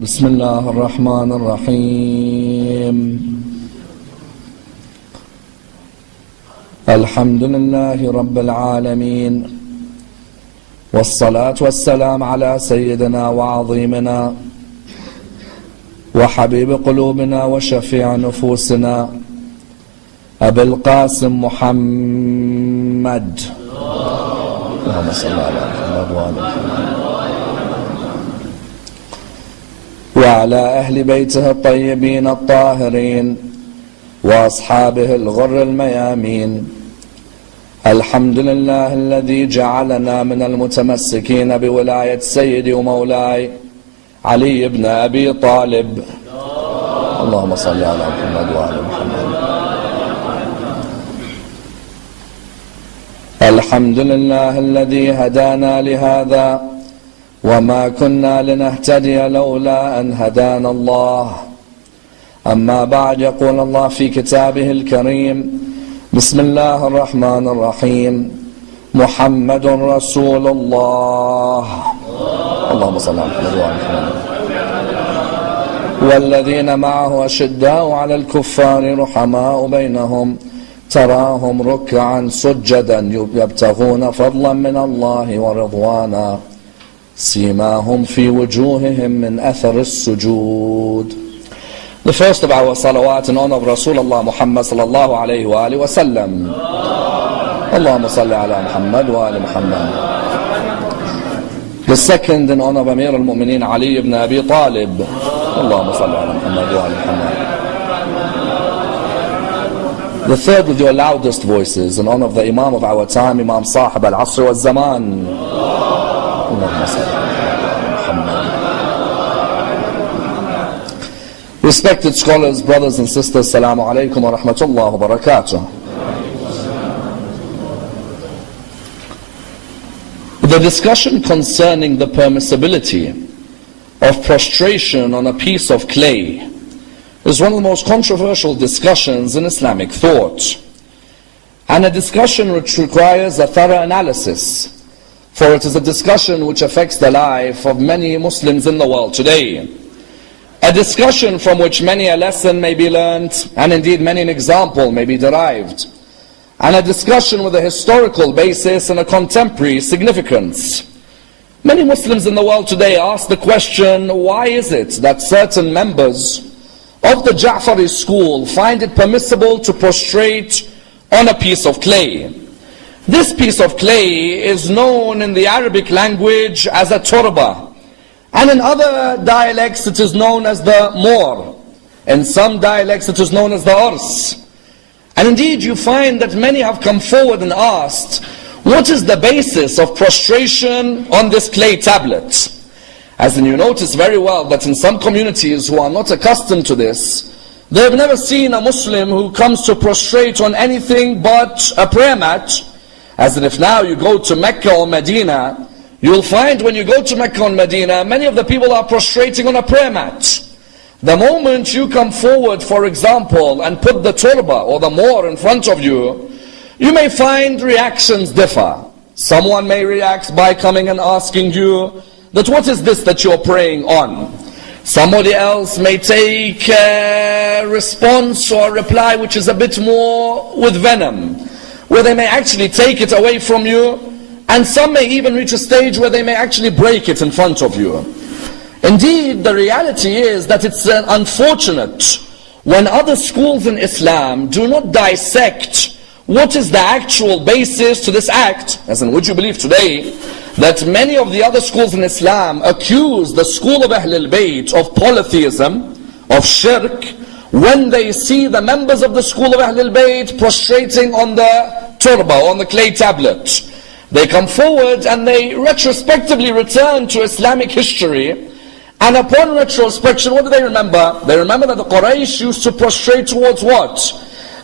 بسم الله الرحمن الرحيم الحمد لله رب العالمين والصلاة والسلام على سيدنا وعظيمنا وحبيب قلوبنا وشفيع نفوسنا أبي القاسم محمد اللهم صل على محمد وآل محمد وعلى أهل بيته الطيبين الطاهرين وأصحابه الغر الميامين. الحمد لله الذي جعلنا من المتمسكين بولاية سيدي ومولاي علي بن أبي طالب اللهم صل على محمد وآل محمد. الحمد لله الذي هدانا لهذا وما كنا لنهتدي لولا أن هدانا الله. أما بعد، يقول الله في كتابه الكريم: بسم الله الرحمن الرحيم. محمد رسول الله اللهم صل على محمد وعلى محمد. والذين معه أشداء على الكفار رحماء بينهم تراهم ركعا سجدا يبتغون فضلا من الله ورضوانا سيماهم في وجوههم من أثر السجود. The first of our salawat in honor of Rasulullah Muhammad sallallahu alayhi wa alihi wa sallam. Allahumma salli ala Muhammad wa ali Muhammad. The second in honor of Amir al-Mu'mineen Ali ibn Abi Talib. Allahumma salli ala Muhammad wa ali Muhammad. The third with your loudest voices in honor of the Imam of our time, Imam Sahib al-Asr wal-Zaman. Allahumma salli ala Muhammad. Respected scholars, brothers and sisters, Assalamu alaikum wa rahmatullah wa barakatuh. The discussion concerning the permissibility of prostration on a piece of clay is one of the most controversial discussions in Islamic thought, and a discussion which requires a thorough analysis, for it is a discussion which affects the life of many Muslims in the world today. A discussion from which many a lesson may be learned, and indeed many an example may be derived. And a discussion with a historical basis and a contemporary significance. Many Muslims in the world today ask the question, why is it that certain members of the Ja'fari school find it permissible to prostrate on a piece of clay? This piece of clay is known in the Arabic language as a turba, and in other dialects it is known as the mor. In some dialects it is known as the urs. And indeed you find that many have come forward and asked, what is the basis of prostration on this clay tablet? As in, you notice very well that in some communities who are not accustomed to this, they have never seen a Muslim who comes to prostrate on anything but a prayer mat. As in, if now you go to Mecca or Medina, you'll find when you go to Mecca and Medina, many of the people are prostrating on a prayer mat. The moment you come forward, for example, and put the turba or the mor in front of you, you may find reactions differ. Someone may react by coming and asking you that what is this that you're praying on? Somebody else may take a response or a reply which is a bit more with venom, where they may actually take it away from you, and some may even reach a stage where they may actually break it in front of you. Indeed, the reality is that it's unfortunate when other schools in Islam do not dissect what is the actual basis to this act. As in, would you believe today that many of the other schools in Islam accuse the school of Ahlul Bayt of polytheism, of shirk, when they see the members of the school of Ahlul Bayt prostrating on the turba, on the clay tablet? They come forward and they retrospectively return to Islamic history, and upon retrospection, what do they remember? They remember that the Quraysh used to prostrate towards what?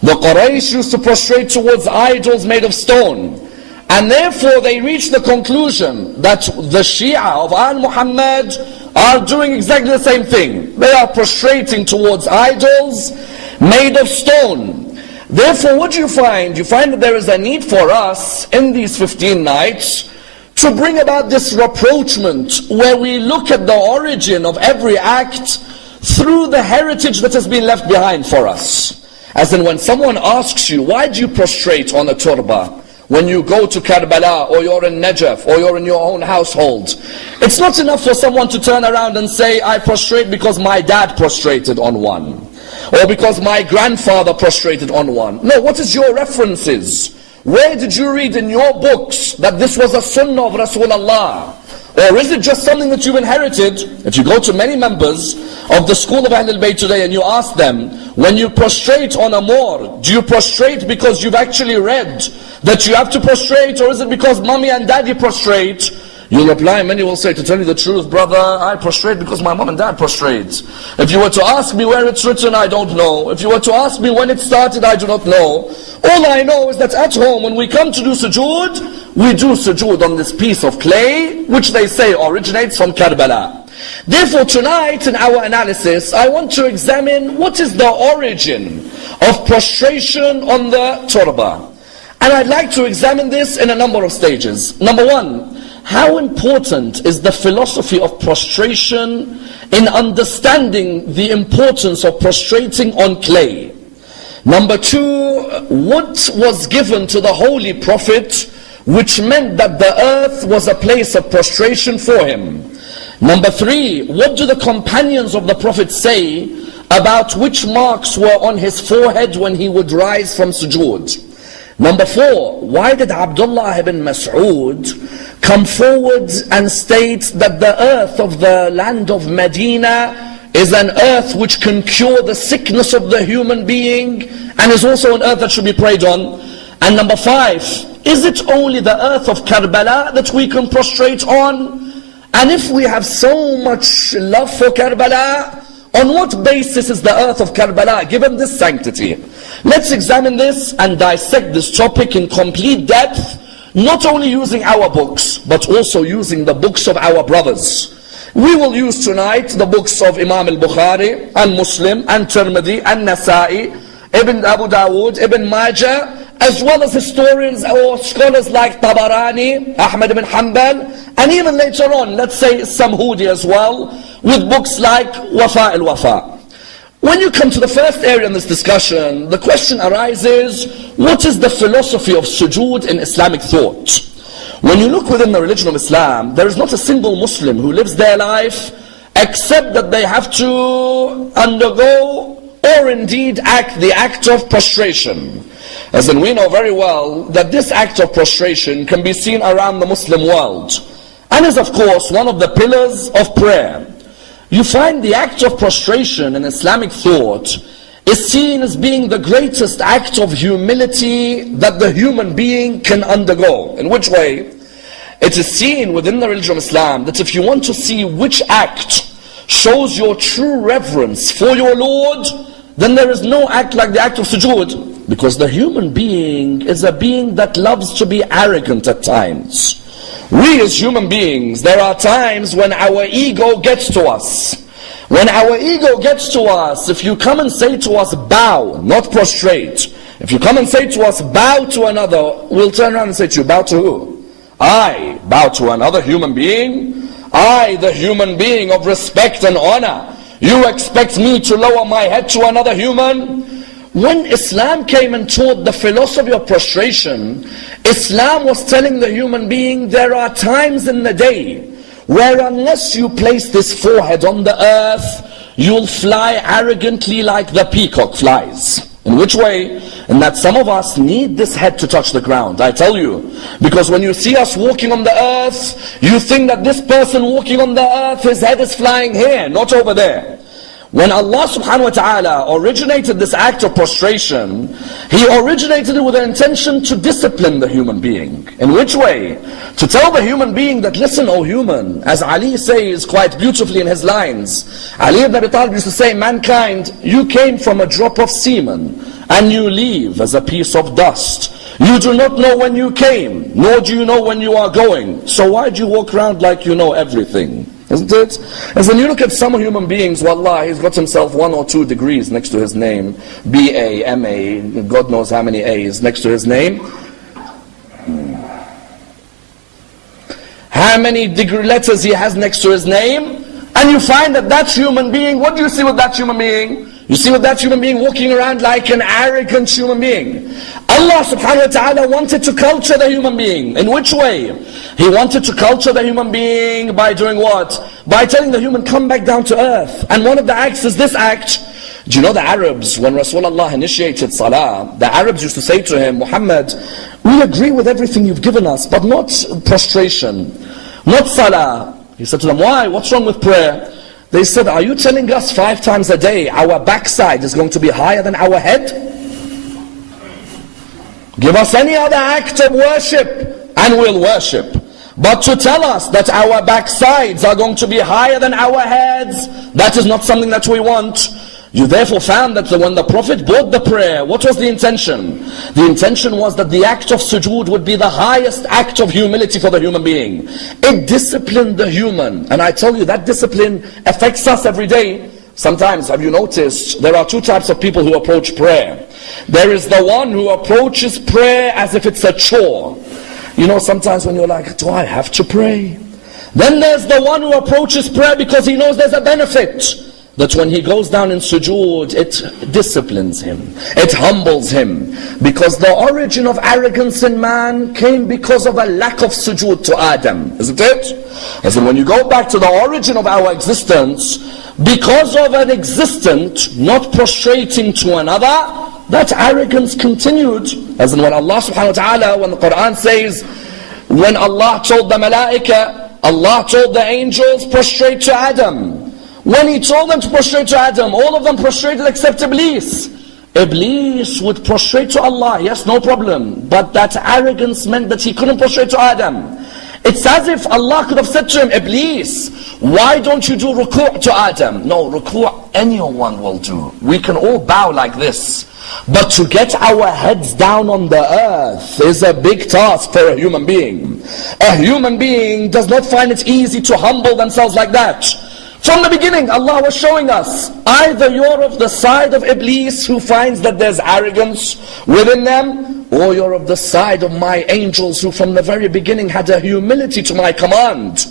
The Quraysh used to prostrate towards idols made of stone. And therefore they reach the conclusion that the Shi'ah of Al Muhammad are doing exactly the same thing. They are prostrating towards idols made of stone. Therefore what do you find? You find that there is a need for us in these 15 nights to bring about this rapprochement where we look at the origin of every act through the heritage that has been left behind for us. As in, when someone asks you, why do you prostrate on a turba when you go to Karbala, or you're in Najaf, or you're in your own household? It's not enough for someone to turn around and say, I prostrate because my dad prostrated on one, or because my grandfather prostrated on one. No, what is your references? Where did you read in your books that this was a sunnah of Rasulullah? Or is it just something that you've inherited? If you go to many members of the school of Ahlul Bayt today and you ask them, when you prostrate on a moor, do you prostrate because you've actually read that you have to prostrate, or is it because mommy and daddy prostrate? You'll reply, many will say, to tell you the truth, brother, I prostrate because my mom and dad prostrate. If you were to ask me where it's written, I don't know. If you were to ask me when it started, I do not know. All I know is that at home, when we come to do sujood, we do sujood on this piece of clay, which they say originates from Karbala. Therefore, tonight in our analysis, I want to examine what is the origin of prostration on the turba. And I'd like to examine this in a number of stages. Number one, how important is the philosophy of prostration in understanding the importance of prostrating on clay? Number two, what was given to the Holy Prophet which meant that the earth was a place of prostration for him? Number three, what do the companions of the Prophet say about which marks were on his forehead when he would rise from sujood? Number four, why did Abdullah ibn Mas'ud come forward and state that the earth of the land of Medina is an earth which can cure the sickness of the human being and is also an earth that should be prayed on? And number five, is it only the earth of Karbala that we can prostrate on? And if we have so much love for Karbala, on what basis is the earth of Karbala given this sanctity? Let's examine this and dissect this topic in complete depth, not only using our books, but also using the books of our brothers. We will use tonight the books of Imam al-Bukhari, and Muslim, and Tirmidhi, and Nasa'i, Ibn Abu Dawood, Ibn Majah, as well as historians or scholars like Tabarani, Ahmad ibn Hanbal, and even later on, let's say Samhudi as well, with books like Wafa al-Wafa. When you come to the first area in this discussion, the question arises, what is the philosophy of sujood in Islamic thought? When you look within the religion of Islam, there is not a single Muslim who lives their life except that they have to undergo or indeed act the act of prostration. As in, we know very well that this act of prostration can be seen around the Muslim world and is of course one of the pillars of prayer. You find the act of prostration in Islamic thought is seen as being the greatest act of humility that the human being can undergo. In which way? It is seen within the religion of Islam that if you want to see which act shows your true reverence for your Lord, then there is no act like the act of sujood. Because the human being is a being that loves to be arrogant at times. We as human beings, there are times when our ego gets to us. When our ego gets to us, if you come and say to us, bow, not prostrate. If you come and say to us, bow to another, we'll turn around and say to you, bow to who? I bow to another human being? I, the human being of respect and honor. You expect me to lower my head to another human? When Islam came and taught the philosophy of prostration, Islam was telling the human being there are times in the day where unless you place this forehead on the earth, you'll fly arrogantly like the peacock flies. In which way? In that some of us need this head to touch the ground, I tell you. Because when you see us walking on the earth, you think that this person walking on the earth, his head is flying here, not over there. When Allah subhanahu wa ta'ala originated this act of prostration, He originated it with the intention to discipline the human being. In which way? To tell the human being that, listen, O human, as Ali says quite beautifully in his lines, Ali ibn Abi Talib used to say, mankind, you came from a drop of semen, and you leave as a piece of dust. You do not know when you came, nor do you know when you are going. So why do you walk around like you know everything? Isn't it? As when you look at some human beings, wallah, he's got himself 1 or 2 degrees next to his name. BA, MA, God knows how many A's next to his name. how many degree letters he has next to his name, and you find that that human being, what do you see with that human being? You see with that human being walking around like an arrogant human being. Allah subhanahu wa ta'ala wanted to culture the human being. In which way? He wanted to culture the human being by doing what? By telling the human, come back down to earth. And one of the acts is this act. Do you know the Arabs, when Rasulullah initiated Salah, the Arabs used to say to him, Muhammad, we agree with everything you've given us, but not prostration, not Salah. He said to them, why? What's wrong with prayer? They said, are you telling us 5 times a day our backside is going to be higher than our head? Give us any other act of worship and we'll worship. But to tell us that our backsides are going to be higher than our heads, that is not something that we want. You therefore found that when the Prophet brought the prayer, what was the intention? The intention was that the act of sujood would be the highest act of humility for the human being. It disciplined the human. And I tell you, that discipline affects us every day. Sometimes, have you noticed, there are 2 types of people who approach prayer. There is the one who approaches prayer as if it's a chore. You know, sometimes when you're like, do I have to pray? Then there's the one who approaches prayer because he knows there's a benefit. That when he goes down in sujood, it disciplines him, it humbles him. Because the origin of arrogance in man came because of a lack of sujood to Adam, isn't it? As in when you go back to the origin of our existence, because of an existent not prostrating to another, that arrogance continued. As in when Allah subhanahu wa ta'ala, when the Quran says, when Allah told the malaika, Allah told the angels, prostrate to Adam. When he told them to prostrate to Adam, all of them prostrated except Iblis. Iblis would prostrate to Allah, yes, no problem. But that arrogance meant that he couldn't prostrate to Adam. It's as if Allah could have said to him, Iblis, why don't you do ruku' to Adam? No, ruku' anyone will do. We can all bow like this. But to get our heads down on the earth is a big task for a human being. A human being does not find it easy to humble themselves like that. From the beginning, Allah was showing us, either you're of the side of Iblis who finds that there's arrogance within them, or you're of the side of my angels who from the very beginning had a humility to my command.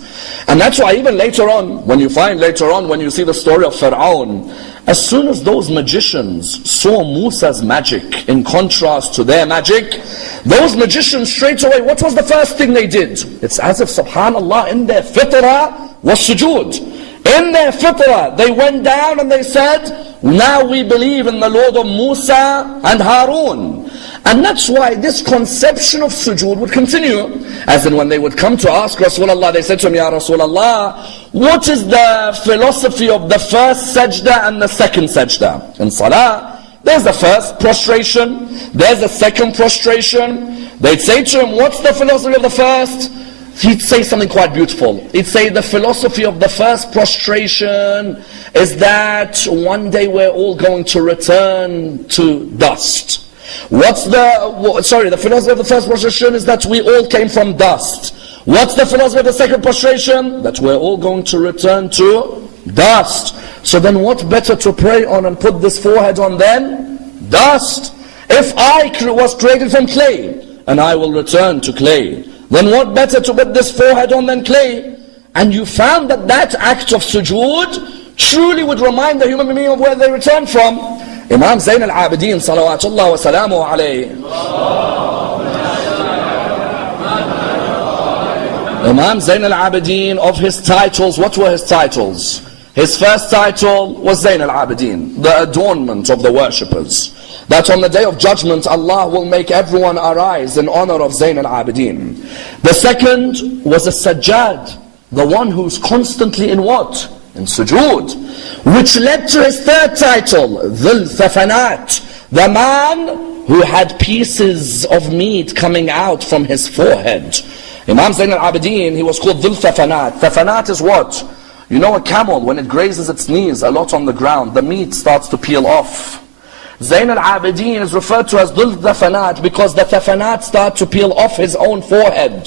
And that's why even later on, when you see the story of Fir'aun, as soon as those magicians saw Musa's magic in contrast to their magic, those magicians straight away, what was the first thing they did? It's as if, subhanallah, in their fitrah was sujood. In their fitrah, they went down and they said, now we believe in the Lord of Musa and Harun. And that's why this conception of sujood would continue. As in when they would come to ask Rasulullah, they said to him, Ya Rasulullah, what is the philosophy of the first sajda and the second sajda? In salah, there's the first prostration, there's the second prostration. They'd say to him, what's the philosophy of the first? He'd say something quite beautiful. He'd say the philosophy of the first prostration is that one day we're all going to return to dust. The philosophy of the first prostration is that we all came from dust. What's the philosophy of the second prostration? That we're all going to return to dust. So then what better to pray on and put this forehead on than dust? If I was created from clay and I will return to clay, then what better to put this forehead on than clay? And you found that that act of sujood truly would remind the human being of where they returned from. Imam Zayn al-Abidin, salawatullah wa salamu alayhi. Imam Zayn al-Abidin, of his titles, what were his titles? His first title was Zayn al-Abidin, the adornment of the worshippers. That on the day of judgment, Allah will make everyone arise in honor of Zayn al-Abidin. The second was a Sajjad, the one who's constantly in what? In sujood. Which led to his third title, Dhul Thafanat, the man who had pieces of meat coming out from his forehead. Imam Zayn al-Abidin, he was called Dhul Thafanat. Thafanat is what? You know, a camel, when it grazes its knees a lot on the ground, the meat starts to peel off. Zayn al-Abidin is referred to as Dhul Thafanat because the Thafanat start to peel off his own forehead.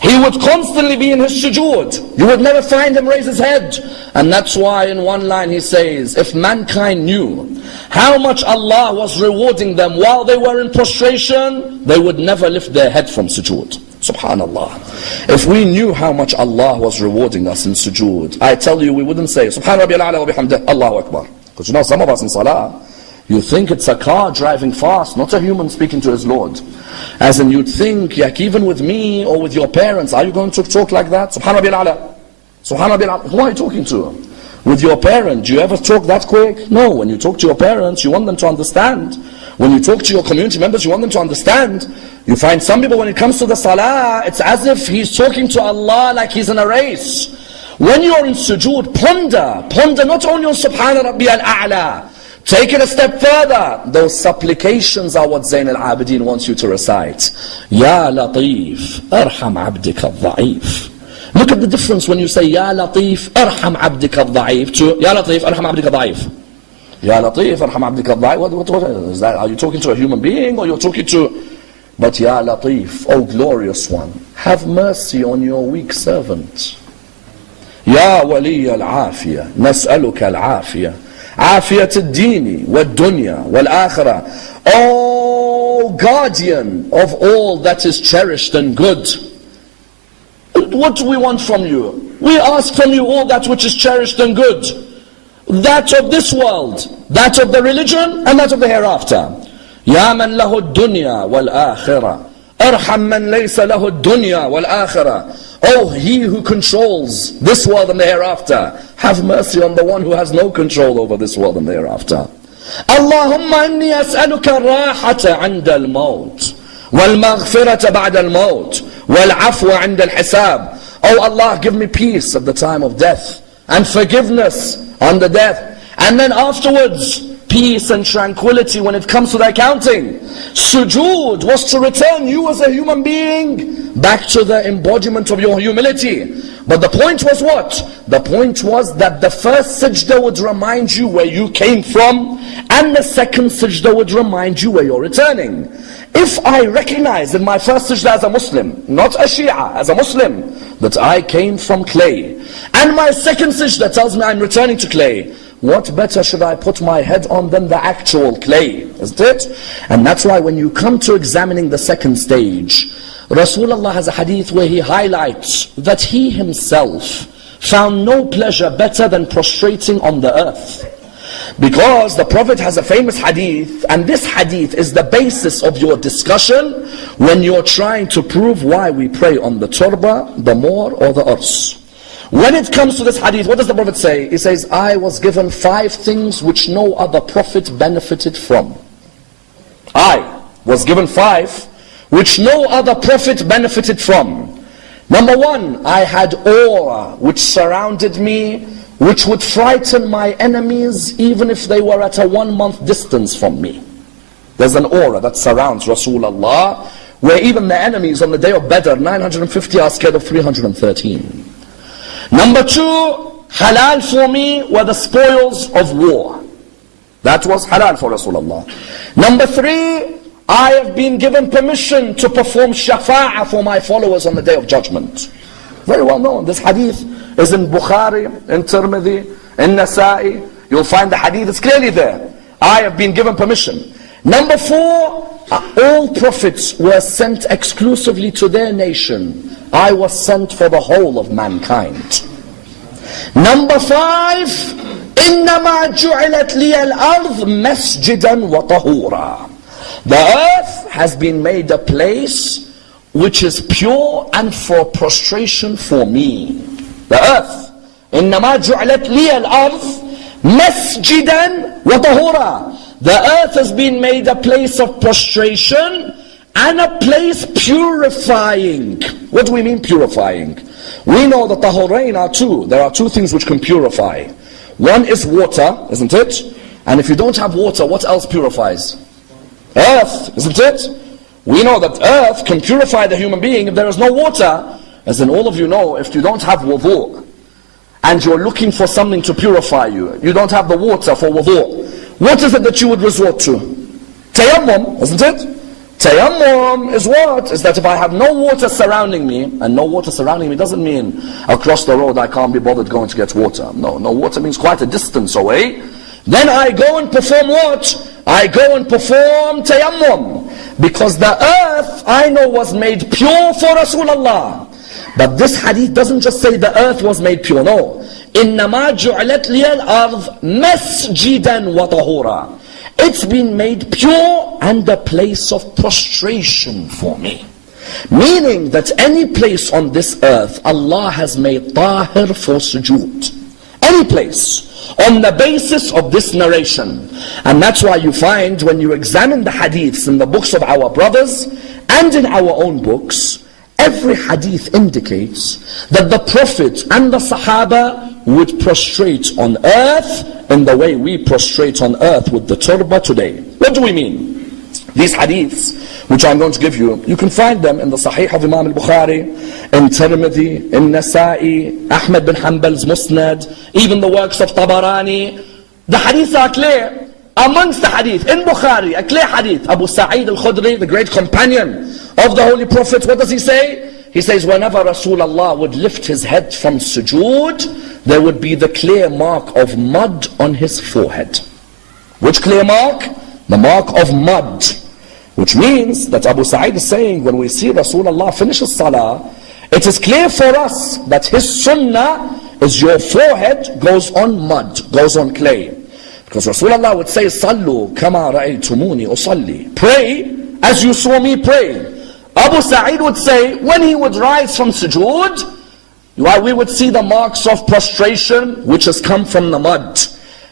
He would constantly be in his sujood. You would never find him raise his head. And that's why in one line he says, if mankind knew how much Allah was rewarding them while they were in prostration, they would never lift their head from sujood. Subhanallah. If we knew how much Allah was rewarding us in sujood, I tell you, we wouldn't say, Subhan Rabbil A'la wa bihamdih, Allahu Akbar. Because you know, some of us in salah, you think it's a car driving fast, not a human speaking to his Lord. As in, you'd think, like, even with me or with your parents, are you going to talk like that? Subhan Rabbil A'la. Subhan Rabbil A'la. Who are you talking to? With your parent, do you ever talk that quick? No, when you talk to your parents, you want them to understand. When you talk to your community members, you want them to understand. You find some people, when it comes to the salah, it's as if he's talking to Allah like he's in a race. When you're in sujood, ponder not only on Subhana Rabbi al-A'la, take it a step further. Those supplications are what Zayn al-Abidin wants you to recite. Ya Latif, arham abdika al-dha'if. Look at the difference when you say Ya Latif, arham abdika al-dha'if to Ya Latif, arham abdika al-dha'if. Ya Latif, arham abdika al-dha'if. What is that? Are you talking to a human being or you're talking to... But Ya Latif, O glorious one, have mercy on your weak servant. Ya Wali al-Afiyah, nas'aluka al-Afiyah. Afiyat al-Dini, wal-Dunya, wal-Akhirah. O guardian of all that is cherished and good. What do we want from you? We ask from you all that which is cherished and good. That of this world, that of the religion, and that of the hereafter. Ya man lahu dunya wal akhirah. Arham man laysa lahu dunya wal akhirah. Oh, he who controls this world and the hereafter, have mercy on the one who has no control over this world and the hereafter. Allahumma inni as'aluka rahata 'inda al-maut. وَالْمَغْفِرَةَ بَعْدَ الْمَوْتِ وَالْعَفْوَ عِنْدَ الْحِسَابِ. Oh Allah, give me peace at the time of death, and forgiveness on the death, and then afterwards, peace and tranquility when it comes to the accounting. Sujood was to return you as a human being back to the embodiment of your humility. But the point was what? The point was that the first sajda would remind you where you came from, and the second sajda would remind you where you're returning. If I recognize in my first sajda as a Muslim, not a Shi'ah, as a Muslim, that I came from clay, and my second sajda tells me I'm returning to clay, what better should I put my head on than the actual clay? Isn't it? And that's why when you come to examining the second stage, Rasulullah has a hadith where he highlights that he himself found no pleasure better than prostrating on the earth. Because the Prophet has a famous hadith, and this hadith is the basis of your discussion when you're trying to prove why we pray on the turba, the more, or the urs. When it comes to this hadith, what does the Prophet say? He says, I was given 5 things which no other Prophet benefited from. I was given 5 which no other Prophet benefited from. Number 1, I had aura which surrounded me, which would frighten my enemies even if they were at a 1-month distance from me. There's an aura that surrounds Rasulullah, where even the enemies on the day of Badr, 950 are scared of 313. Number 2, halal for me were the spoils of war. That was halal for Rasulullah. Number 3, I have been given permission to perform shafa'ah for my followers on the day of judgment. Very well known. This hadith is in Bukhari, in Tirmidhi, in Nasa'i. You'll find the hadith, it's clearly there. I have been given permission. Number 4, all prophets were sent exclusively to their nation. I was sent for the whole of mankind. Number 5, إِنَّمَا جُعِلَتْ لِيَ الْأَرْضِ مَسْجِدًا وَطَهُورًا. The earth has been made a place which is pure and for prostration for me. The earth, إِنَّمَا جُعِلَتْ لِيَ الْأَرْضِ مَسْجِدًا وَطَهُورًا. The earth has been made a place of prostration and a place purifying. What do we mean purifying? We know that tahurain are 2. There are 2 things which can purify. One is water, isn't it? And if you don't have water, what else purifies? Earth, isn't it? We know that earth can purify the human being if there is no water. As in all of you know, if you don't have wudu, and you're looking for something to purify you, you don't have the water for wudu, what is it that you would resort to? Tayammum, isn't it? Tayammum is what? Is that if I have no water surrounding me, and no water surrounding me doesn't mean across the road I can't be bothered going to get water. No water means quite a distance away. Then I go and perform what? I go and perform tayammum. Because the earth, I know, was made pure for Rasulullah. But this hadith doesn't just say the earth was made pure, no. إِنَّمَا جُعْلَتْ لِيَ الْأَرْض مَسْجِدًا وَطَهُورًا. It's been made pure and a place of prostration for me. Meaning that any place on this earth, Allah has made tahir for sujood. Any place, on the basis of this narration. And that's why you find when you examine the hadiths in the books of our brothers and in our own books, every hadith indicates that the Prophet and the Sahaba would prostrate on earth in the way we prostrate on earth with the turba today. What do we mean? These hadiths, which I'm going to give you, you can find them in the Sahih of Imam al-Bukhari, in Tirmidhi, in Nasa'i, Ahmad bin Hanbal's Musnad, even the works of Tabarani. The hadiths are clear. Amongst the hadith, in Bukhari, a clear hadith, Abu Sa'id al-Khudri, the great companion of the Holy Prophet, what does he say? He says, whenever Rasulullah would lift his head from sujood, there would be the clear mark of mud on his forehead. Which clear mark? The mark of mud. Which means that Abu Sa'id is saying, when we see Rasulullah finish his salah, it is clear for us that his sunnah is your forehead goes on mud, goes on clay. Because Rasulullah would say, Sallu kama ra'aytumuni usalli. Pray as you saw me pray. Abu Sa'id would say, when he would rise from sujood, we would see the marks of prostration which has come from the mud.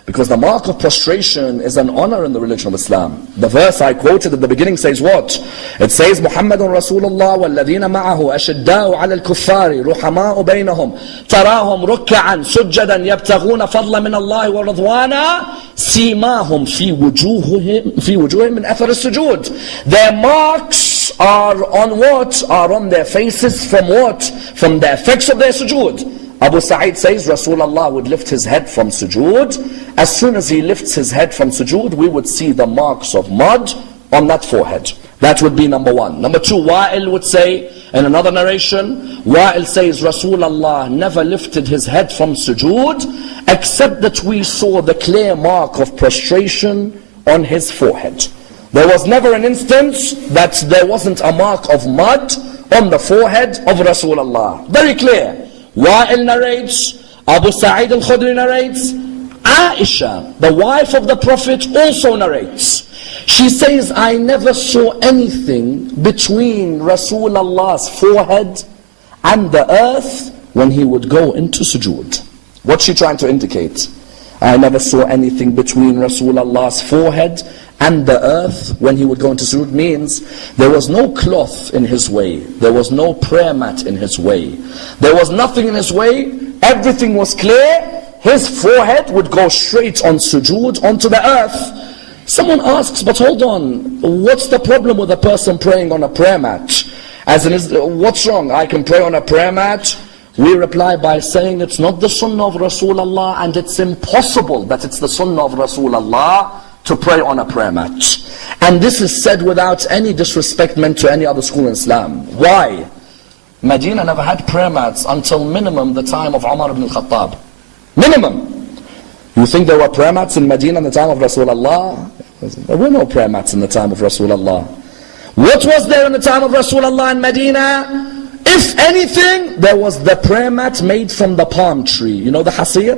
Because the mark of prostration is an honor in the religion of Islam. The verse I quoted at the beginning says what? It says, Muhammadun Rasulullah walladhina ma'ahu ashidda'u 'ala al-kuffari ruhama'u baynahum tarahum ruk'an sujjadan yabtaghuna fadlan min Allah wa ridwana simahum fi wujuhihim min athar as-sujud. Their marks are on what? Are on their faces from what? From the effects of their sujood. Abu Sa'id says Rasulullah would lift his head from sujood. As soon as he lifts his head from sujood, we would see the marks of mud on that forehead. That would be number one. Number two, Wa'il would say, in another narration, Wa'il says Rasulullah never lifted his head from sujood, except that we saw the clear mark of prostration on his forehead. There was never an instance that there wasn't a mark of mud on the forehead of Rasulullah. Very clear. Wa'il narrates, Abu Sa'id al-Khudri narrates, Aisha, the wife of the Prophet, also narrates. She says, I never saw anything between Rasulullah's forehead and the earth when he would go into sujood. What's she trying to indicate? I never saw anything between Rasulullah's forehead and the earth when he would go into sujood means there was no cloth in his way. There was no prayer mat in his way. There was nothing in his way. Everything was clear. His forehead would go straight on sujood onto the earth. Someone asks, but hold on, what's the problem with a person praying on a prayer mat? As in, what's wrong? I can pray on a prayer mat? We reply by saying it's not the sunnah of Rasulullah, and it's impossible that it's the sunnah of Rasulullah to pray on a prayer mat. And this is said without any disrespect meant to any other school in Islam. Why? Medina never had prayer mats until minimum the time of Ammar ibn al-Khattab. Minimum. You think there were prayer mats in Medina in the time of Rasulullah? There were no prayer mats in the time of Rasulullah. What was there in the time of Rasulullah in Medina? If anything, there was the prayer mat made from the palm tree. You know the hasir?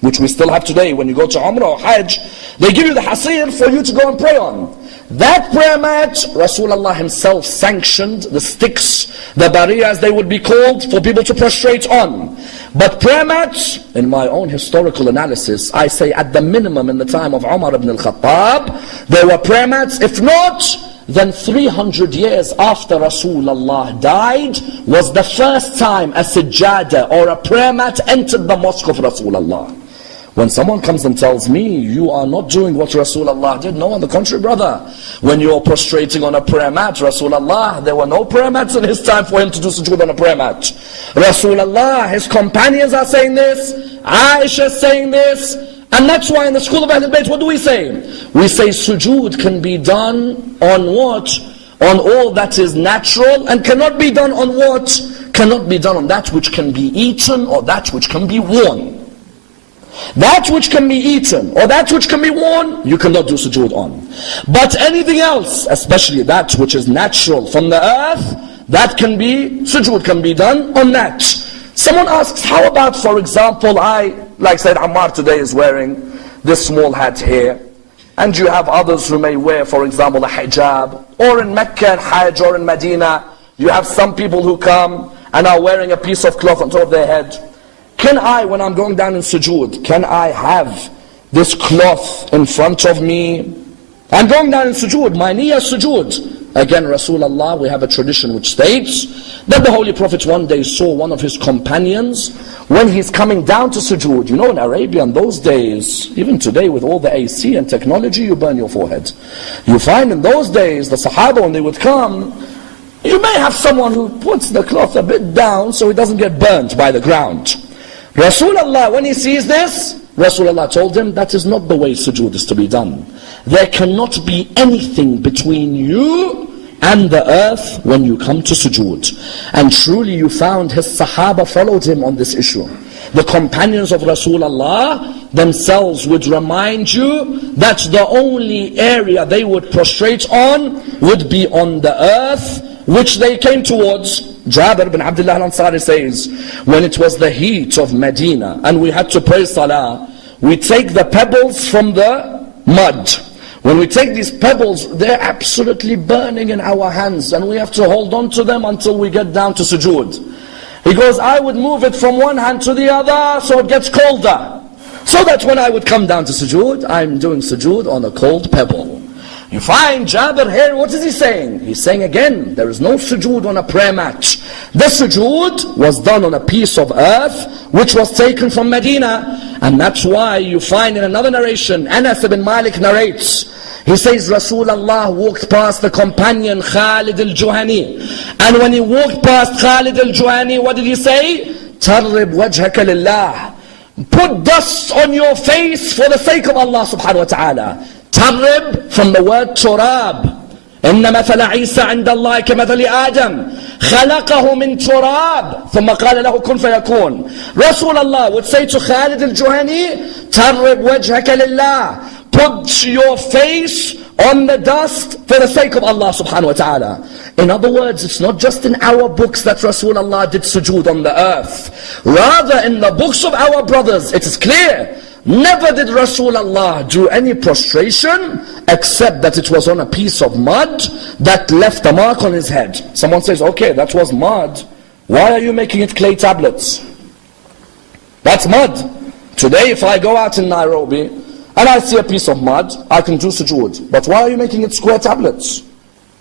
Which we still have today. When you go to Umrah or Hajj, they give you the hasir for you to go and pray on. That prayer mat, Rasulullah himself sanctioned the sticks, the bariya as they would be called, for people to prostrate on. But prayer mats, in my own historical analysis, I say at the minimum in the time of Umar ibn al-Khattab, there were prayer mats. If not, then 300 years after Rasulullah died was the first time a sajjada or a prayer mat entered the mosque of Rasulullah. When someone comes and tells me, you are not doing what Rasulullah did, no, on the contrary, brother. When you're prostrating on a prayer mat, Rasulullah, there were no prayer mats in his time for him to do sujood on a prayer mat. Rasulullah, his companions are saying this, Aisha is saying this, and that's why in the school of Ahlul Bayt, what do we say? We say sujood can be done on what? On all that is natural, and cannot be done on what? Cannot be done on that which can be eaten or that which can be worn. That which can be eaten or that which can be worn, you cannot do sujood on. But anything else, especially that which is natural from the earth, that can be, sujood can be done on that. Someone asks, how about, for example, like Syed Ammar today is wearing this small hat here, and you have others who may wear, for example, a hijab, or in Mecca and Hajj, or in Medina, you have some people who come and are wearing a piece of cloth on top of their head. Can I, when I'm going down in sujood, can I have this cloth in front of me? I'm going down in sujood, my niyyah sujood. Again, Rasulullah, we have a tradition which states that the Holy Prophet one day saw one of his companions when he's coming down to sujood. You know, in Arabia in those days, even today with all the AC and technology, you burn your forehead. You find in those days, the Sahaba, when they would come, you may have someone who puts the cloth a bit down so he doesn't get burnt by the ground. Rasulullah, when he sees this, Rasulullah told him, that is not the way sujood is to be done. There cannot be anything between you and the earth when you come to sujood. And truly you found his Sahaba followed him on this issue. The companions of Rasulullah themselves would remind you that the only area they would prostrate on would be on the earth which they came towards. Jabir bin Abdullah al-Ansari says, when it was the heat of Medina and we had to pray salah, we take the pebbles from the mud. When we take these pebbles, they're absolutely burning in our hands and we have to hold on to them until we get down to sujood. He goes, I would move it from one hand to the other so it gets colder. So that when I would come down to sujood, I'm doing sujood on a cold pebble. You find Jabir here, what is he saying? He's saying again, there is no sujood on a prayer mat. The sujood was done on a piece of earth which was taken from Medina. And that's why you find in another narration, Anas ibn Malik narrates, he says Rasulullah walked past the companion Khalid al-Juhani. And when he walked past Khalid al-Juhani, what did he say? Tarrib wajhaka lillah. Put dust on your face for the sake of Allah subhanahu wa ta'ala. Tarrib from the word turab. إن مثل عيسى عند الله كمثل آدم خلقه من تراب ثم قال له كن فيكون. Rasulullah would say to Khalid al-Juhani, Tarrib wajhaka lillah. Put your face on the dust for the sake of Allah subhanahu wa ta'ala. In other words, it's not just in our books that Rasulullah did sujood on the earth. Rather, in the books of our brothers, it is clear. Never did Rasulullah do any prostration except that it was on a piece of mud that left a mark on his head. Someone says, okay, that was mud. Why are you making it clay tablets? That's mud. Today, if I go out in Nairobi and I see a piece of mud, I can do sujood. But why are you making it square tablets?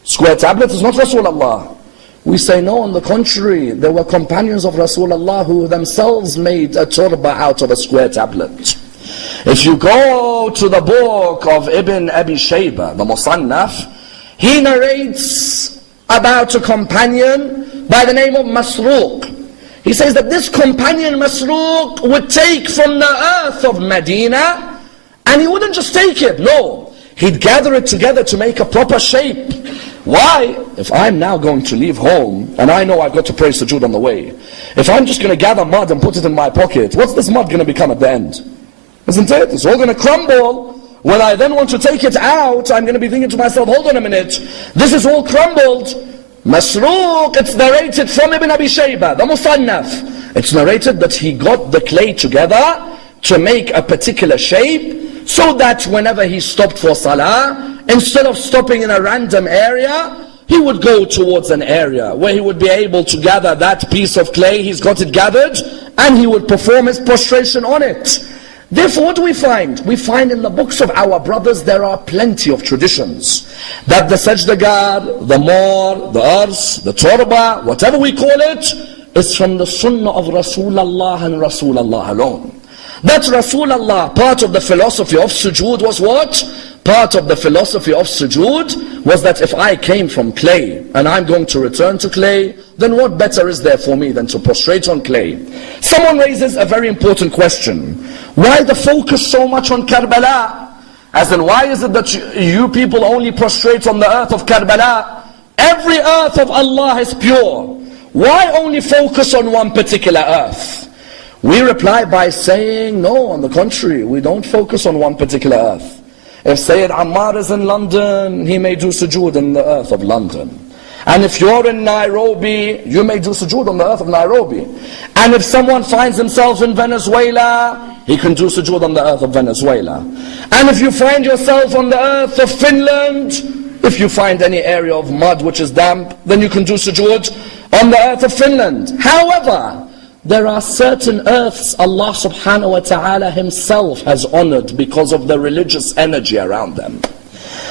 Square tablets is not Rasulullah. We say no, on the contrary, there were companions of Rasulullah who themselves made a turba out of a square tablet. If you go to the book of Ibn Abi Shaybah, the Musannaf, he narrates about a companion by the name of Masruq. He says that this companion Masruq would take from the earth of Medina, and he wouldn't just take it, no. He'd gather it together to make a proper shape. Why? If I'm now going to leave home, and I know I've got to pray sujood on the way, if I'm just going to gather mud and put it in my pocket, what's this mud going to become at the end? Isn't it? It's all going to crumble. When I then want to take it out, I'm going to be thinking to myself, hold on a minute, this is all crumbled. Masruq, it's narrated from Ibn Abi Shaybah, the Musannaf. It's narrated that he got the clay together to make a particular shape, so that whenever he stopped for salah, instead of stopping in a random area, he would go towards an area where he would be able to gather that piece of clay, he's got it gathered, and he would perform his prostration on it. Therefore, what do we find? We find in the books of our brothers there are plenty of traditions. That the sajdagar, the mor, the ars, the turba, whatever we call it, is from the sunnah of Rasulullah and Rasulullah alone. That Rasulullah, part of the philosophy of sujood was what? Part of the philosophy of sujood was that if I came from clay and I'm going to return to clay, then what better is there for me than to prostrate on clay? Someone raises a very important question. Why the focus so much on Karbala? As in, why is it that you people only prostrate on the earth of Karbala? Every earth of Allah is pure. Why only focus on one particular earth? We reply by saying, no, on the contrary, we don't focus on one particular earth. If Sayyid Ammar is in London, he may do sujood in the earth of London. And if you're in Nairobi, you may do sujood on the earth of Nairobi. And if someone finds himself in Venezuela, he can do sujood on the earth of Venezuela. And if you find yourself on the earth of Finland, if you find any area of mud which is damp, then you can do sujood on the earth of Finland. However, there are certain earths Allah subhanahu wa ta'ala himself has honored because of the religious energy around them.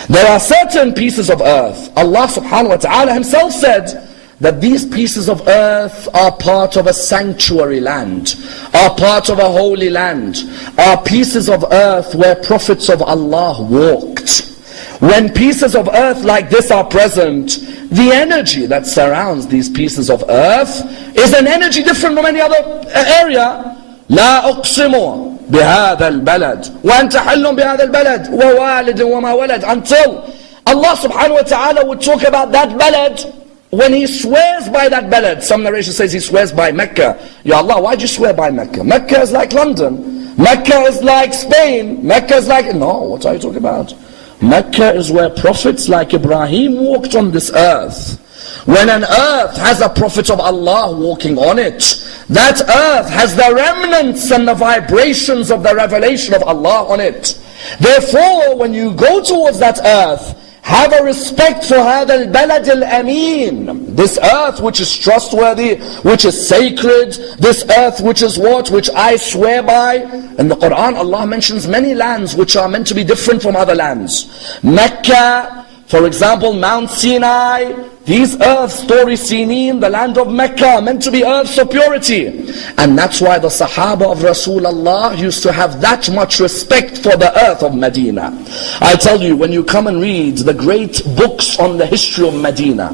There are certain pieces of earth, Allah subhanahu wa ta'ala himself said that these pieces of earth are part of a sanctuary land, are part of a holy land, are pieces of earth where prophets of Allah walked. When pieces of earth like this are present, the energy that surrounds these pieces of earth is an energy different from any other area. لا أقسم بهذا البلد وأنت حل بهذا البلد ووالد وما ولد, until Allah subhanahu wa ta'ala would talk about that balad when he swears by that balad. Some narration says he swears by Mecca. Ya Allah, why do you swear by Mecca? Mecca is like London, Mecca is like Spain, Mecca is like... No, what are you talking about? Mecca is where prophets like Ibrahim walked on this earth. When an earth has a prophet of Allah walking on it, that earth has the remnants and the vibrations of the revelation of Allah on it. Therefore, when you go towards that earth, have a respect for هذا البلد الأمين, this earth which is trustworthy, which is sacred, this earth which is what? Which I swear by. In the Quran, Allah mentions many lands which are meant to be different from other lands. Mecca, for example, Mount Sinai, these earths, Turi Sinin, the land of Mecca, are meant to be earths of purity. And that's why the Sahaba of Rasulullah used to have that much respect for the earth of Medina. I tell you, when you come and read the great books on the history of Medina,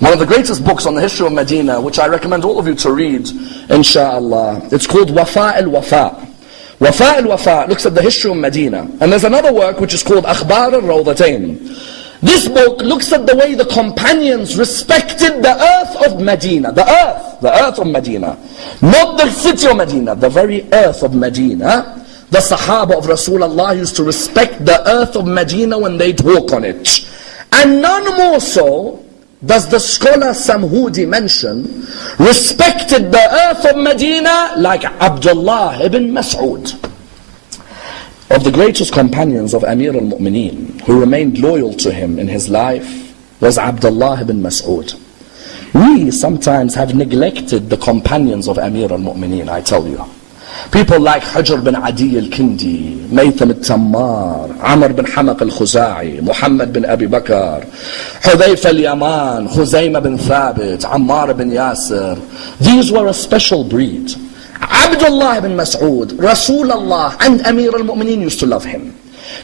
one of the greatest books on the history of Medina, which I recommend all of you to read, inshaAllah, it's called Wafa al-Wafa. Wafa al-Wafa looks at the history of Medina. And there's another work which is called Akhbar al-Rawdatain. This book looks at the way the companions respected the earth of Medina. The earth of Medina. Not the city of Medina, the very earth of Medina. The Sahaba of Rasulullah used to respect the earth of Medina when they'd walk on it. And none more so does the scholar Samhudi mention respected the earth of Medina like Abdullah ibn Mas'ud. Of the greatest companions of Amir al-Mu'mineen, who remained loyal to him in his life, was Abdullah ibn Mas'ud. We sometimes have neglected the companions of Amir al-Mu'mineen, I tell you. People like Hujr bin Adi al-Kindi, Maytham al-Tammar, Ammar bin Hamaq al-Khuza'i, Muhammad bin Abi Bakr, Hudayf al-Yaman, Khuzayma bin Thabit, Ammar bin Yasir. These were a special breed. Abdullah ibn Mas'ud, Rasulullah and Amir al-Mu'mineen used to love him.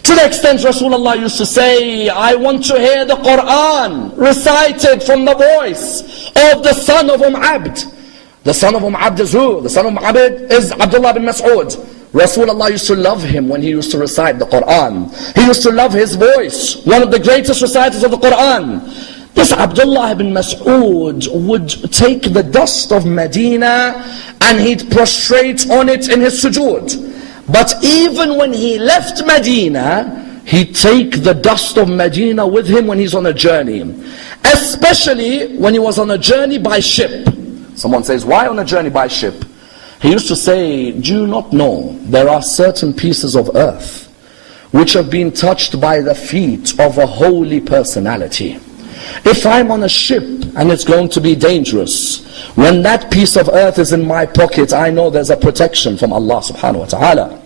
To the extent Rasulullah used to say, I want to hear the Quran recited from the voice of the son of Abd. The son of Abd is who? The son of Abd is Abdullah ibn Mas'ud. Rasulullah used to love him when he used to recite the Quran. He used to love his voice. One of the greatest reciters of the Quran. This Abdullah ibn Mas'ud would take the dust of Medina and he'd prostrate on it in his sujood. But even when he left Medina, he'd take the dust of Medina with him when he's on a journey. Especially when he was on a journey by ship. Someone says, why on a journey by ship? He used to say, do you not know there are certain pieces of earth which have been touched by the feet of a holy personality? If I'm on a ship and it's going to be dangerous, when that piece of earth is in my pocket, I know there's a protection from Allah subhanahu wa ta'ala.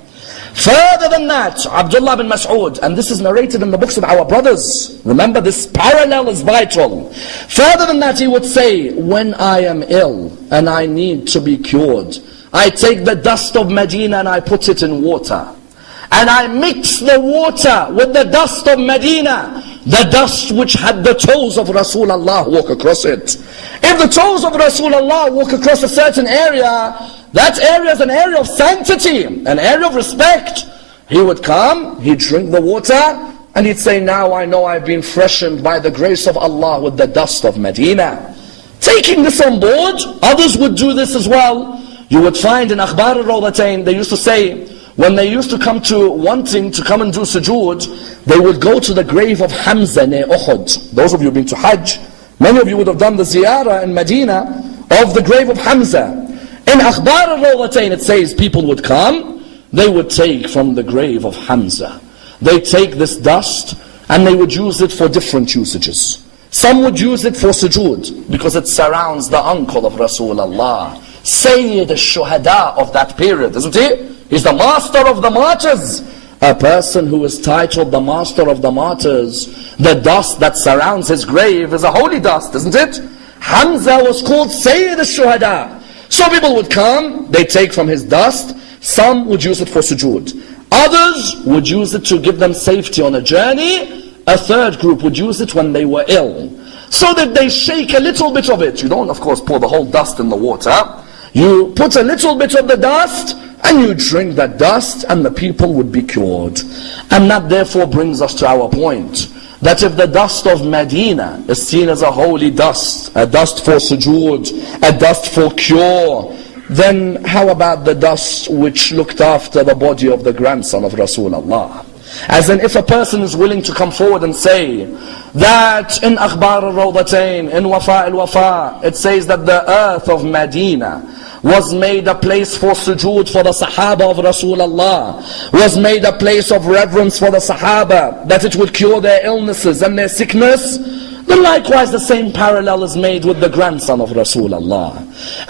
Further than that, Abdullah bin Mas'ud, and this is narrated in the books of our brothers. Remember, this parallel is vital. Further than that, he would say, when I am ill and I need to be cured, I take the dust of Medina and I put it in water. And I mix the water with the dust of Medina, the dust which had the toes of Rasulullah walk across it. If the toes of Rasulullah walk across a certain area, that area is an area of sanctity, an area of respect. He would come, he'd drink the water, and he'd say, now I know I've been freshened by the grace of Allah with the dust of Medina. Taking this on board, others would do this as well. You would find in Akhbar al-Rawdatain, they used to say, when they used to come to wanting to come and do sujood, they would go to the grave of Hamza near Uhud. Those of you who've been to Hajj, many of you would have done the ziyarah in Medina of the grave of Hamza. In Akhbar al-Rawdatain it says people would come, they would take from the grave of Hamza. They take this dust and they would use it for different usages. Some would use it for sujood because it surrounds the uncle of Rasulullah, Sayyid al-Shuhada of that period, isn't he? He's the master of the martyrs. A person who is titled the master of the martyrs, the dust that surrounds his grave is a holy dust, isn't it? Hamza was called Sayyid al-Shuhada. So people would come, they take from his dust. Some would use it for sujood. Others would use it to give them safety on a journey. A third group would use it when they were ill, so that they shake a little bit of it. You don't, of course, pour the whole dust in the water. You put a little bit of the dust and you drink that dust and the people would be cured. And that therefore brings us to our point, that if the dust of Medina is seen as a holy dust, a dust for sujood, a dust for cure, then how about the dust which looked after the body of the grandson of Rasulullah? As in, if a person is willing to come forward and say that in Akhbar al-Rawdatain, in Wafa al-Wafa, it says that the earth of Medina was made a place for sujood for the Sahaba of Rasulullah, was made a place of reverence for the Sahaba, that it would cure their illnesses and their sickness, then likewise the same parallel is made with the grandson of Rasulullah.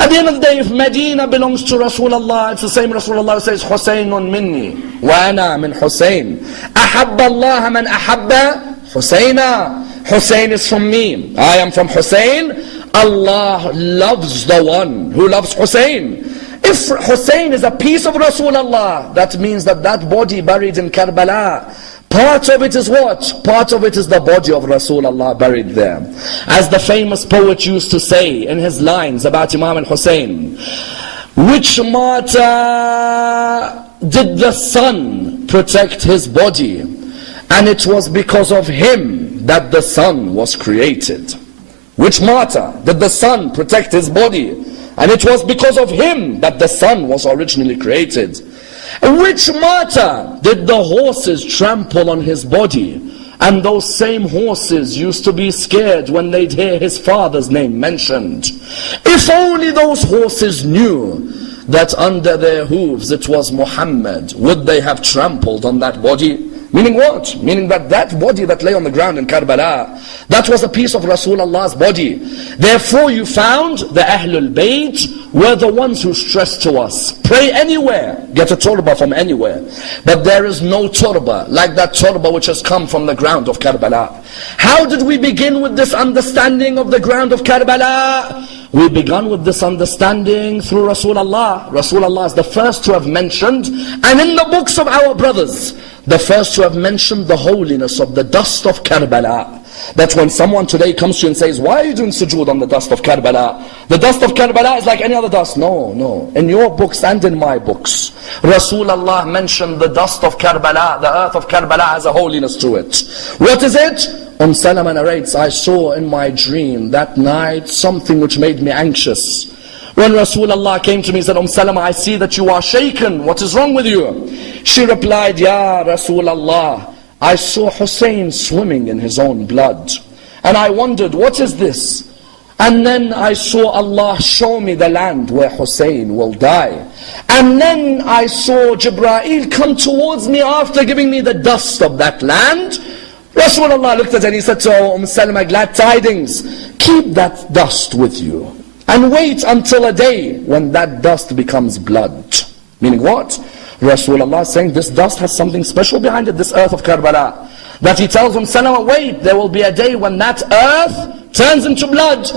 At the end of the day, if Medina belongs to Rasulullah, it's the same Rasulullah says, Husaynun minni, wa ana min Husayn. Ahabba Allah man ahabba Husayna. Husayn is from me, I am from Husayn. Allah loves the one who loves Husayn. If Husayn is a piece of Rasulullah, that means that that body buried in Karbala, part of it is what? Part of it is the body of Rasulullah buried there. As the famous poet used to say in his lines about Imam al-Husayn, which martyr did the sun protect his body? And it was because of him that the sun was created. Which martyr did the sun protect his body? And it was because of him that the sun was originally created. Which martyr did the horses trample on his body? And those same horses used to be scared when they'd hear his father's name mentioned. If only those horses knew that under their hooves it was Muhammad, would they have trampled on that body? Meaning what? Meaning that that body that lay on the ground in Karbala, that was a piece of Rasulullah's body. Therefore you found the Ahlul Bayt were the ones who stressed to us, pray anywhere, get a turba from anywhere. But there is no turba like that turba which has come from the ground of Karbala. How did we begin with this understanding of the ground of Karbala? We began with this understanding through Rasulullah. Rasulullah is the first to have mentioned, and in the books of our brothers, the first to have mentioned the holiness of the dust of Karbala. That when someone today comes to you and says, why are you doing sujood on the dust of Karbala? The dust of Karbala is like any other dust. No, no. In your books and in my books, Rasulullah mentioned the dust of Karbala, the earth of Karbala has a holiness to it. What is it? Salama narrates, I saw in my dream that night something which made me anxious. When Rasulullah came to me and said, Salama, I see that you are shaken. What is wrong with you? She replied, Ya Rasulullah, I saw Hussein swimming in his own blood. And I wondered, what is this? And then I saw Allah show me the land where Hussein will die. And then I saw Jibreel come towards me after giving me the dust of that land. Rasulullah looked at her and he said to Salama, glad tidings, keep that dust with you. And wait until a day when that dust becomes blood. Meaning what? Rasulullah is saying this dust has something special behind it, this earth of Karbala. That he tells Salama, wait, there will be a day when that earth turns into blood.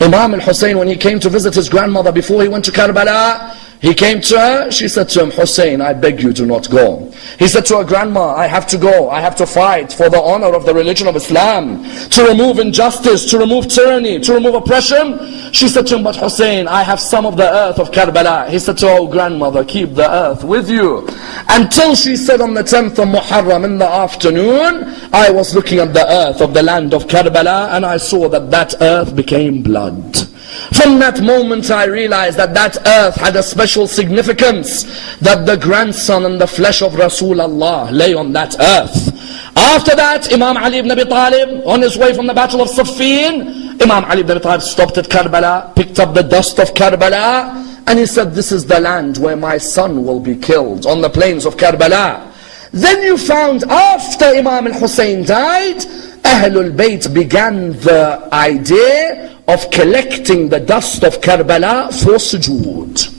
Imam al-Hussein, when he came to visit his grandmother before he went to Karbala, he came to her, she said to him, Hussein, I beg you, do not go. He said to her, Grandma, I have to go. I have to fight for the honor of the religion of Islam, to remove injustice, to remove tyranny, to remove oppression. She said to him, but Hussein, I have some of the earth of Karbala. He said to her, oh grandmother, keep the earth with you. Until she said on the 10th of Muharram in the afternoon, I was looking at the earth of the land of Karbala and I saw that that earth became blood. From that moment I realized that that earth had a special significance, that the grandson and the flesh of Rasulullah lay on that earth. After that, Imam Ali ibn Abi Talib, on his way from the battle of Siffin, Imam Ali ibn Abi Talib stopped at Karbala, picked up the dust of Karbala, and he said, this is the land where my son will be killed, on the plains of Karbala. Then you found after Imam al-Hussein died, Ahlul Bayt began the idea of collecting the dust of Karbala for Sujud.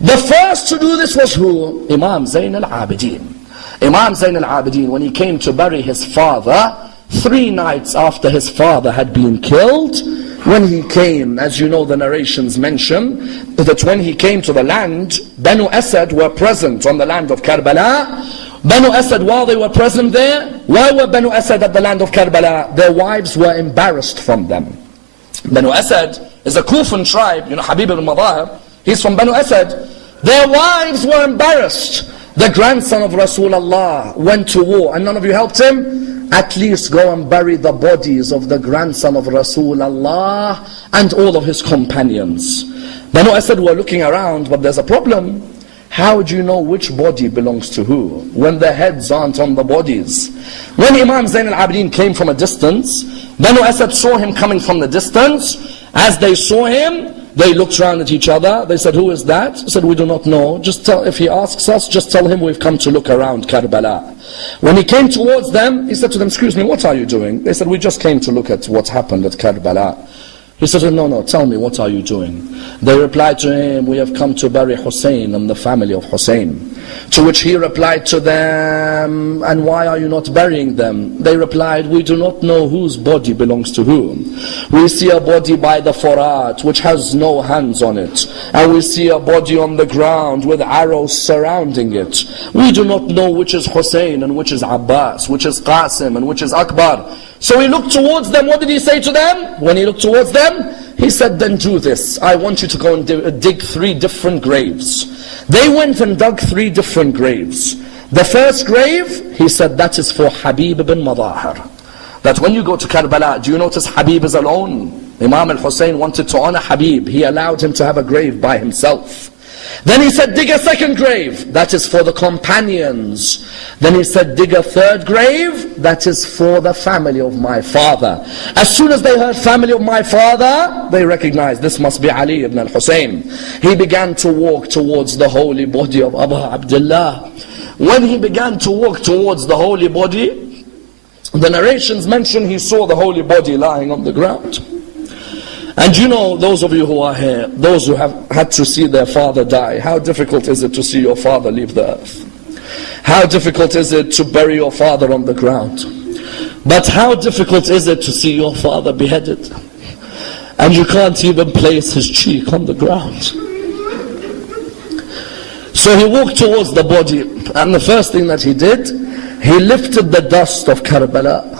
The first to do this was who? Imam Zayn al-Abidin. Imam Zayn al-Abidin, when he came to bury his father, 3 nights after his father had been killed, when he came, as you know the narrations mention, that when he came to the land, Banu Asad were present on the land of Karbala. Banu Asad, while they were present there, why were Banu Asad at the land of Karbala? Their wives were embarrassed from them. Banu Asad is a Kufan tribe, you know, Habib ibn Madahir, he's from Banu Asad. Their wives were embarrassed. The grandson of Rasulullah went to war and none of you helped him. At least go and bury the bodies of the grandson of Rasulullah and all of his companions. Banu Asad were looking around, but there's a problem. How do you know which body belongs to who, when the heads aren't on the bodies? When Imam Zayn al-Abidin came from a distance, Banu Asad saw him coming from the distance. As they saw him, they looked around at each other. They said, who is that? He said, we do not know. Just tell, if he asks us, just tell him we've come to look around Karbala. When he came towards them, he said to them, excuse me, what are you doing? They said, we just came to look at what happened at Karbala. He said, no, tell me, what are you doing? They replied to him, we have come to bury Hussein and the family of Hussein. To which he replied to them, and why are you not burying them? They replied, we do not know whose body belongs to whom. We see a body by the Furat, which has no hands on it. And we see a body on the ground with arrows surrounding it. We do not know which is Hussein and which is Abbas, which is Qasim and which is Akbar. So he looked towards them. What did he say to them? When he looked towards them, he said, then do this. I want you to go and dig 3 different graves. They went and dug 3 different graves. The first grave, he said, that is for Habib ibn Madahir. That when you go to Karbala, do you notice Habib is alone? Imam al-Hussein wanted to honor Habib. He allowed him to have a grave by himself. Then he said, dig a second grave. That is for the companions. Then he said, dig a third grave. That is for the family of my father. As soon as they heard family of my father, they recognized this must be Ali ibn al-Hussein. He began to walk towards the holy body of Abu Abdullah. When he began to walk towards the holy body, the narrations mention he saw the holy body lying on the ground. And you know, those of you who are here, those who have had to see their father die, how difficult is it to see your father leave the earth? How difficult is it to bury your father on the ground? But how difficult is it to see your father beheaded? And you can't even place his cheek on the ground. So he walked towards the body, and the first thing that he did, he lifted the dust of Karbala,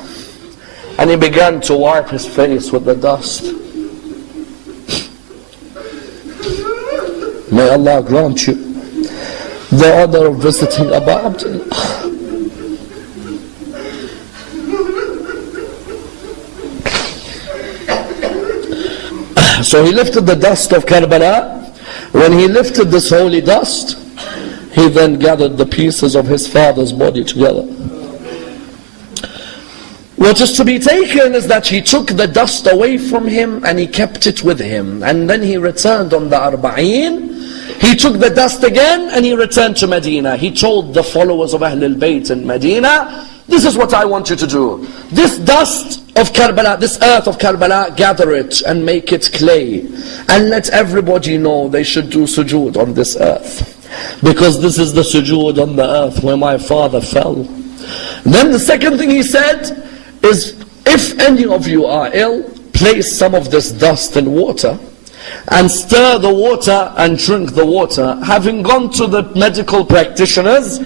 and he began to wipe his face with the dust. May Allah grant you the honor of visiting Abu Abdullah. So he lifted the dust of Karbala. When he lifted this holy dust, he then gathered the pieces of his father's body together. What is to be taken is that he took the dust away from him and he kept it with him. And then he returned on the Arba'een. He took the dust again and he returned to Medina. He told the followers of Ahlul Bayt in Medina, this is what I want you to do. This dust of Karbala, this earth of Karbala, gather it and make it clay. And let everybody know they should do sujood on this earth. Because this is the sujood on the earth where my father fell. Then the second thing he said is, if any of you are ill, place some of this dust in water and stir the water and drink the water. Having gone to the medical practitioners,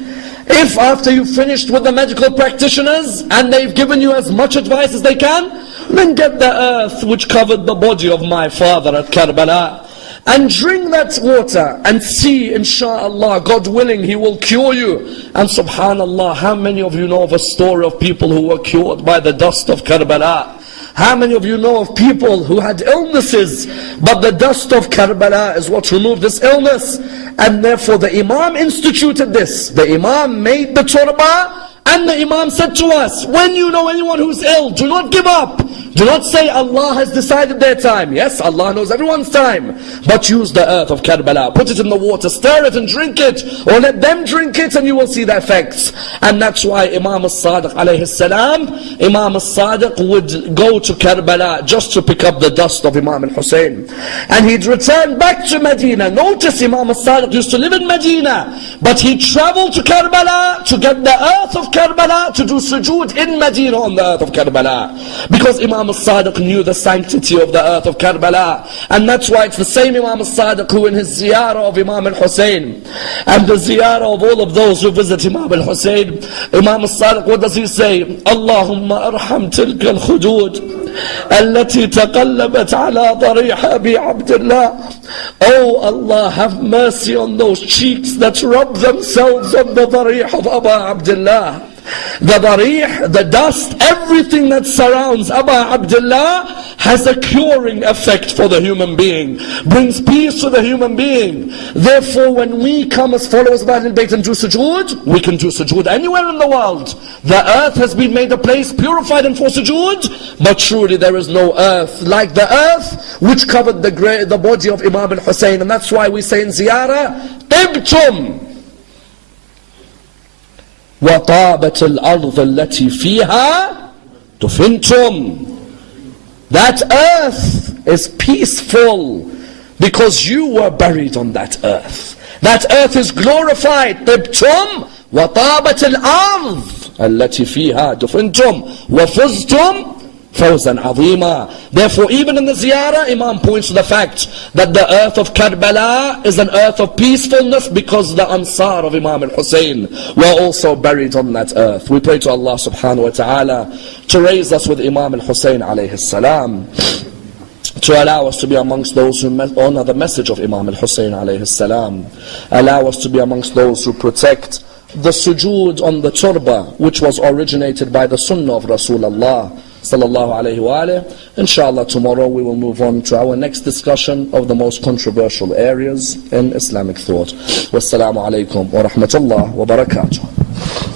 if after you've finished with the medical practitioners and they've given you as much advice as they can, then get the earth which covered the body of my father at Karbala and drink that water and see, insha'Allah, God willing, He will cure you. And subhanallah, how many of you know of a story of people who were cured by the dust of Karbala? How many of you know of people who had illnesses, but the dust of Karbala is what removed this illness? And therefore the Imam instituted this. The Imam made the turba, and the Imam said to us, when you know anyone who's ill, do not give up. Do not say Allah has decided their time. Yes, Allah knows everyone's time. But use the earth of Karbala. Put it in the water, stir it and drink it. Or let them drink it and you will see the effects. And that's why Imam al-Sadiq alayhi salam, Imam al-Sadiq would go to Karbala just to pick up the dust of Imam al-Hussein. And he'd return back to Medina. Notice Imam al-Sadiq used to live in Medina. But he traveled to Karbala to get the earth of Karbala to do sujud in Medina on the earth of Karbala. Because Imam al-Sadiq knew the sanctity of the earth of Karbala. And that's why it's the same Imam al-Sadiq who in his ziyarah of Imam al-Hussein and the ziyarah of all of those who visit Imam al-Hussein, Imam al-Sadiq, what does he say? Allahumma arham tilka al-khudud التي تقلبت على ضريح أبي عبد الله. Oh Allah, have mercy on those cheeks that rub themselves on the ضريح of Abu Abdullah. The darih, the dust, everything that surrounds Abu Abdullah has a curing effect for the human being, brings peace to the human being. Therefore, when we come as followers of Ahlul Bayt and do sujood, we can do sujood anywhere in the world. The earth has been made a place purified and for sujood, but truly there is no earth like the earth which covered the body of Imam al-Hussein. And that's why we say in ziyarah, طِبْتُمْ وَطَابَتِ الْأَرْضَ الَّتِي فِيهَا دُفِنْتُمْ. That earth is peaceful because you were buried on that earth. That earth is glorified. طِبْتُمْ وَطَابَتِ الْأَرْض الَّتِي فِيهَا دُفِنْتُمْ وَفُزْتُمْ فوزا عظيما. Therefore, even in the ziyarah, Imam points to the fact that the earth of Karbala is an earth of peacefulness because the Ansar of Imam al-Hussein were also buried on that earth. We pray to Allah subhanahu wa ta'ala to raise us with Imam al-Hussein alayhi salam, to allow us to be amongst those who honor the message of Imam al-Hussein alayhi salam, allow us to be amongst those who protect the sujood on the turba, which was originated by the sunnah of Rasulullah sallallahu alayhi wa alayhi. Inshallah, tomorrow we will move on to our next discussion of the most controversial areas in Islamic thought. Wassalamu alaikum wa rahmatullah wa barakatuh.